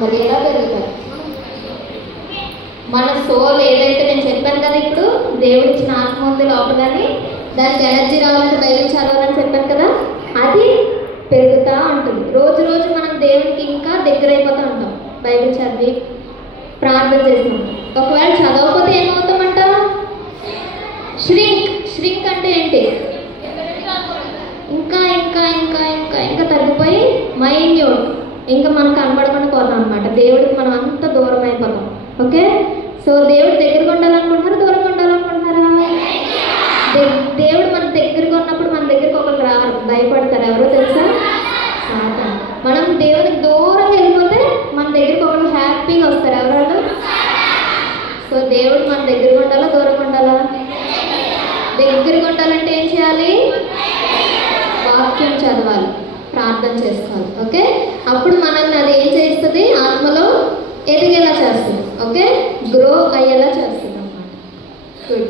మరి ఎలా పెరుగుతారు? మన సోల్ ఏదైతే నేను చెప్పాను కదా, ఇప్పుడు దేవుడు ఇచ్చిన ఆత్మ ఉంది లోపలని, దానికి ఎనర్జీ రావాలంటే బైబిల్ చదవాలని చెప్పాను కదా, అది పెరుగుతూ ఉంటుంది. రోజు రోజు మనం దేవునికి ఇంకా దగ్గర అయిపోతూ ఉంటాం బైబిల్ చదివి ప్రార్థన చేసినాం. ఒకవేళ చదవకపోతే ఏమవుతామంట? ష్రింక్ అంటే ఏంటి? ఇంకా ఇంకా ఇంకా ఇంకా ఇంకా తగ్గిపోయి మైన్యూట్, ఇంకా మనకు కనబడకుండా పోతాం అనమాట. దేవుడికి మనం అంత దూరం అయిపోతాం. ఓకే, సో దేవుడు దగ్గరగా ఉండాలనుకుంటున్నారా, దూరంగా ఉండాలనుకుంటున్నారా? దేవుడు మన దగ్గరగా ఉన్నప్పుడు మన దగ్గరికి ఒకరు రారు, భయపడతారు. ఎవరో తెలుసా? సాతాను. మనం దేవుడికి దూరంగా వెళ్ళిపోతే మన దగ్గరికి ఒకరు హ్యాపీగా వస్తారు. ఎవరు? సో దేవుడు మన దగ్గరగా ఉండాలా, దూరంగా ఉండాలా? దగ్గరగా ఉండాలంటే ఏం చేయాలి? వాక్యం చదవాలి, ప్రార్థన చేసుకోవాలి. ఓకే, అప్పుడు మనల్ని అది ఏం చేస్తుంది? ఆత్మలో ఎదిగేలా చేస్తుంది. ఓకే, గ్రో అయ్యేలా చేస్తుంది అన్నమాట. గుడ్.